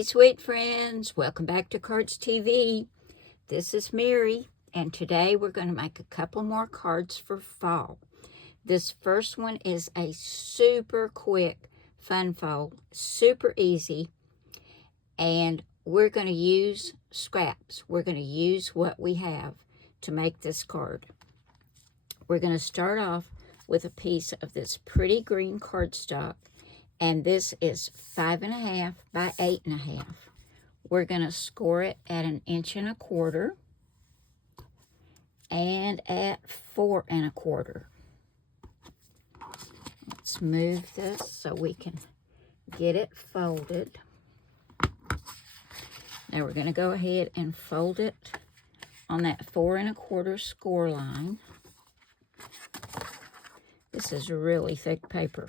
Hey sweet friends, welcome back to Cards TV. This is Mary, and today we're going to make a couple more cards for fall. This first one is a super quick fun fold, super easy, and we're going to use scraps. We're going to use what we have to make this card. We're going to start off with a piece of this pretty green cardstock, and this is 5.5 by 8.5. We're going to score it at 1 1/4 inches and at 4 1/4. Let's move this so we can get it folded. Now we're going to go ahead and fold it on that 4 1/4 score line. This is really thick paper.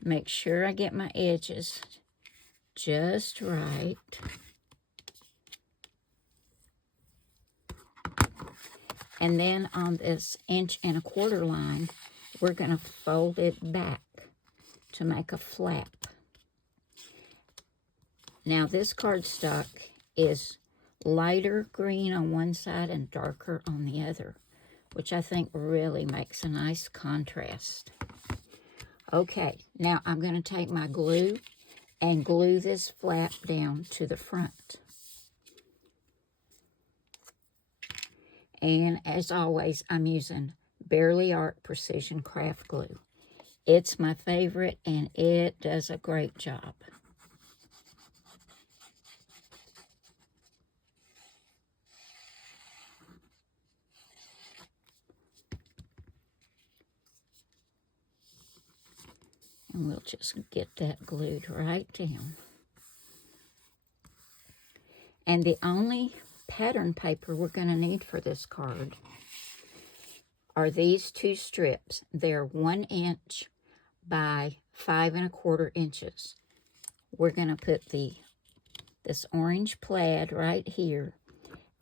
Make sure I get my edges just right. And then on this 1 1/4 inch line, we're going to fold it back to make a flap. Now this cardstock is lighter green on one side and darker on the other, which I think really makes a nice contrast. Okay, now I'm going to take my glue and glue this flap down to the front. And as always, I'm using Bearly Art Precision Craft Glue. It's my favorite and it does a great job. And we'll just get that glued right down. And the only pattern paper we're going to need for this card are these two strips. They're 1 inch by 5 1/4 inches. We're going to put this orange plaid right here,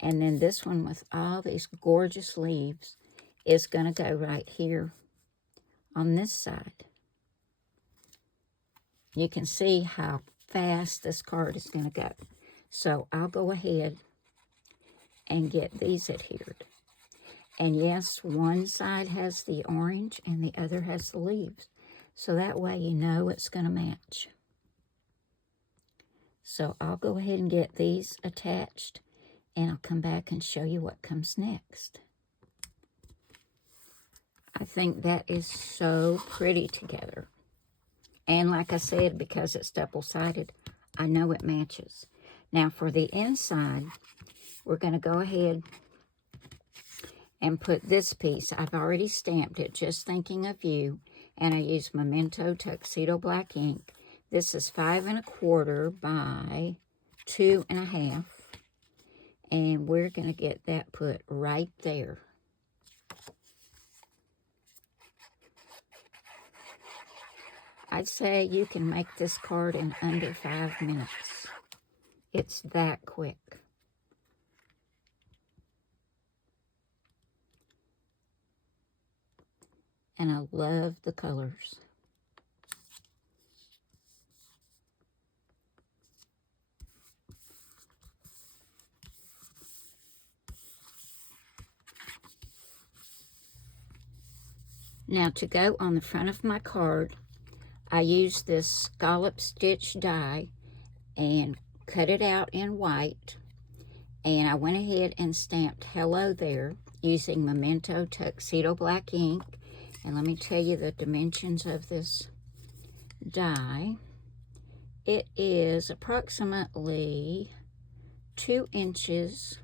and then this one with all these gorgeous leaves is going to go right here on this side. You can see how fast this card is going to go. So I'll go ahead and get these adhered. And yes, one side has the orange and the other has the leaves. So that way you know it's going to match. So I'll go ahead and get these attached, and I'll come back and show you what comes next. I think that is so pretty together. And like I said, because it's double-sided, I know it matches. Now for the inside, we're going to go ahead and put this piece. I've already stamped it, just thinking of you, and I use Memento Tuxedo Black ink. This is 5 1/4 by 2.5, and we're going to get that put right there. I'd say you can make this card in under 5 minutes. It's that quick. And I love the colors. Now to go on the front of my card, I used this scallop stitch die and cut it out in white. And I went ahead and stamped hello there using Memento Tuxedo Black ink. And let me tell you the dimensions of this die. It is approximately 2 inches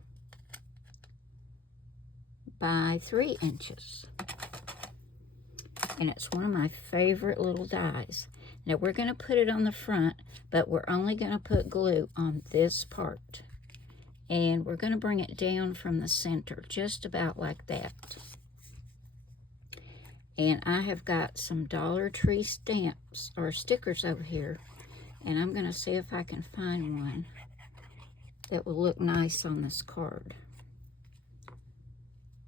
by 3 inches. And it's one of my favorite little dies. Now we're going to put it on the front, but we're only going to put glue on this part. And we're going to bring it down from the center, just about like that. And I have got some Dollar Tree stamps or stickers over here, and I'm going to see if I can find one that will look nice on this card.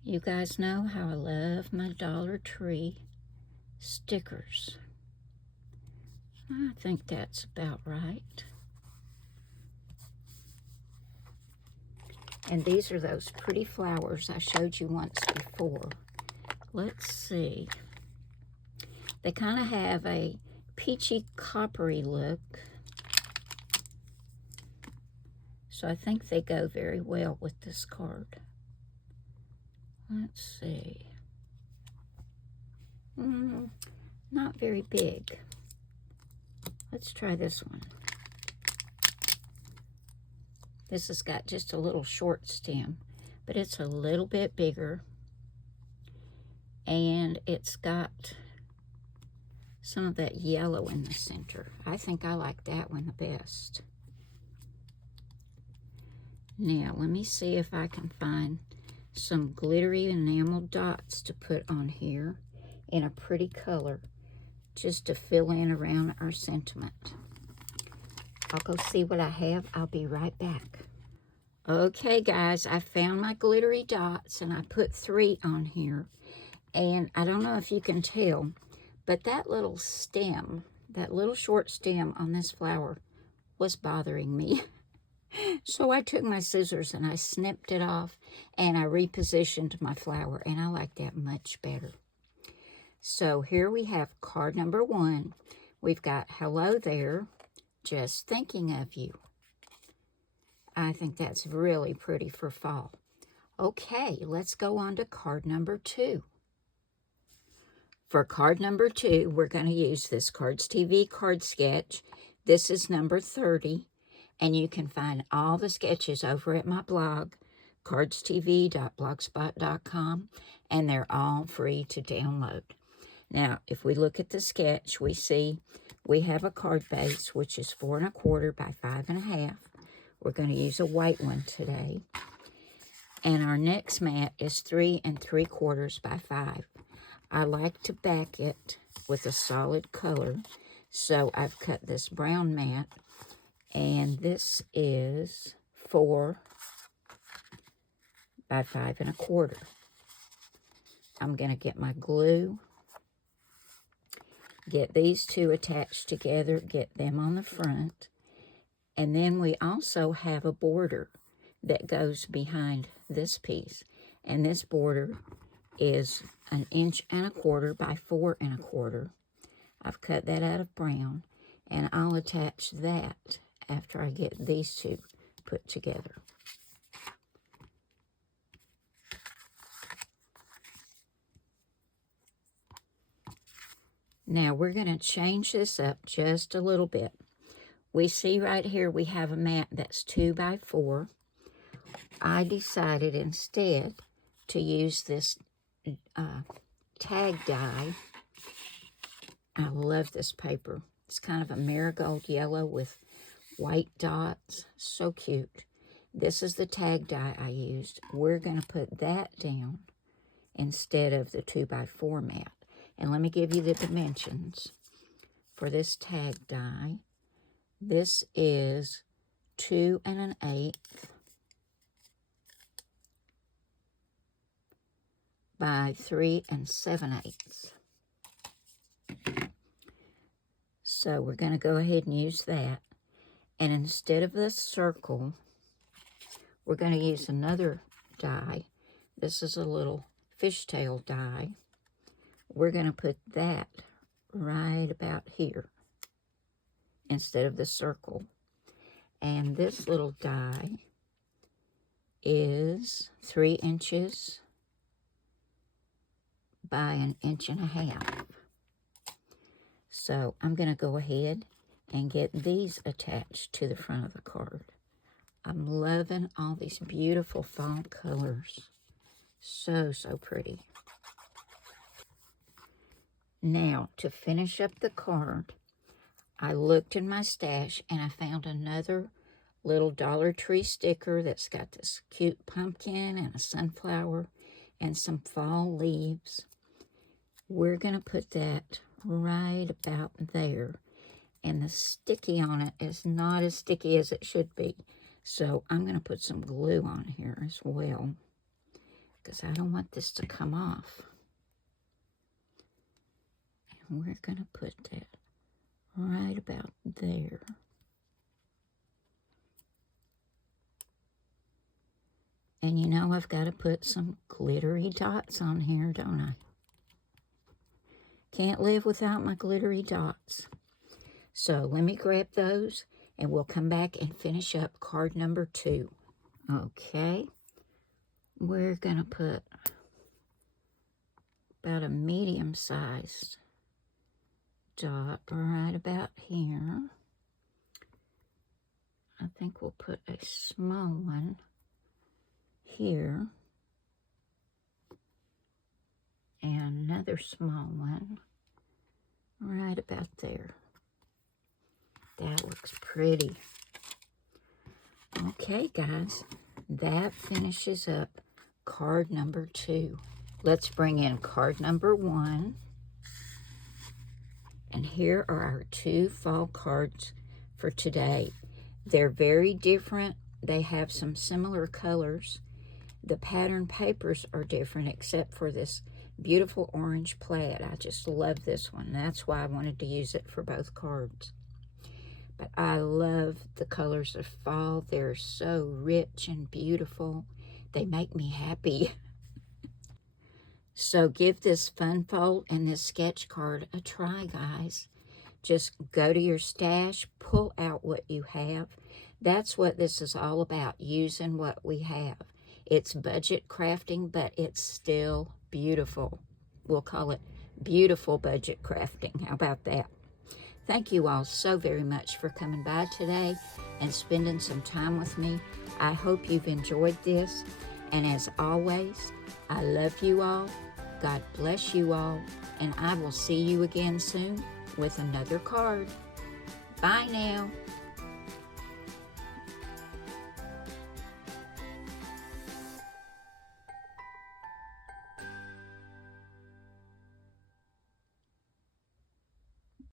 You guys know how I love my Dollar Tree stickers. I think that's about right. And these are those pretty flowers I showed you once before. Let's see. They kind of have a peachy coppery look. So I think they go very well with this card. Let's see. Not very big. Let's try this one. This has got just a little short stem, but it's a little bit bigger. And it's got some of that yellow in the center. I think I like that one the best. Now, let me see if I can find some glittery enamel dots to put on here in a pretty color, just to fill in around our sentiment. I'll go see what I have. I'll be right back. Okay, guys, I found my glittery dots, and I put 3 on here. And I don't know if you can tell, but that little stem, that little short stem on this flower was bothering me. So I took my scissors and I snipped it off, and I repositioned my flower, and I like that much better. So here we have card number 1. We've got hello there, just thinking of you. I think that's really pretty for fall. Okay, let's go on to card number 2. For card number 2, we're going to use this Cards TV card sketch. This is number 30. And you can find all the sketches over at my blog, cardstv.blogspot.com, and they're all free to download. Now, if we look at the sketch, we see we have a card base, which is 4 1/4 by 5 1/2. We're going to use a white one today. And our next mat is 3 3/4 by 5. I like to back it with a solid color, so I've cut this brown mat. And this is 4 by 5 1/4. I'm going to get my glue, get these 2 attached together, get them on the front. And then we also have a border that goes behind this piece. And this border is 1 1/4 by 4 1/4. I've cut that out of brown, and I'll attach that after I get these 2 put together. Now we're going to change this up just a little bit. We see right here we have a mat that's 2 by 4. I decided instead to use this tag die. I love this paper. It's kind of a marigold yellow with white dots. So cute. This is the tag die I used. We're going to put that down instead of the 2 by 4 mat. And let me give you the dimensions for this tag die. This is 2 1/8 by 3 7/8. So we're going to go ahead and use that. And instead of this circle, we're going to use another die. This is a little fishtail die. We're going to put that right about here instead of the circle. And this little die is 3 inches by 1 1/2. So I'm going to go ahead and get these attached to the front of the card. I'm loving all these beautiful fall colors. So, so pretty. Now, to finish up the card, I looked in my stash and I found another little Dollar Tree sticker that's got this cute pumpkin and a sunflower and some fall leaves. We're going to put that right about there. And the sticky on it is not as sticky as it should be. So I'm going to put some glue on here as well, because I don't want this to come off. And we're going to put that right about there. And you know I've got to put some glittery dots on here, don't I? Can't live without my glittery dots. So let me grab those and we'll come back and finish up card number 2. Okay. We're going to put about a medium-sized dot right about here. I think we'll put a small one here. And another small one right about there. That looks pretty. Okay, guys, that finishes up card number 2. Let's bring in card number 1. And here are our 2 fall cards for today. They're very different. They have some similar colors. The pattern papers are different except for this beautiful orange plaid. I just love this one. That's why I wanted to use it for both cards. But I love the colors of fall. They're so rich and beautiful. They make me happy. So give this fun fold and this sketch card a try, guys. Just go to your stash, pull out what you have. That's what this is all about, using what we have. It's budget crafting, but it's still beautiful. We'll call it beautiful budget crafting. How about that? Thank you all so very much for coming by today and spending some time with me. I hope you've enjoyed this. And as always, I love you all. God bless you all. And I will see you again soon with another card. Bye now.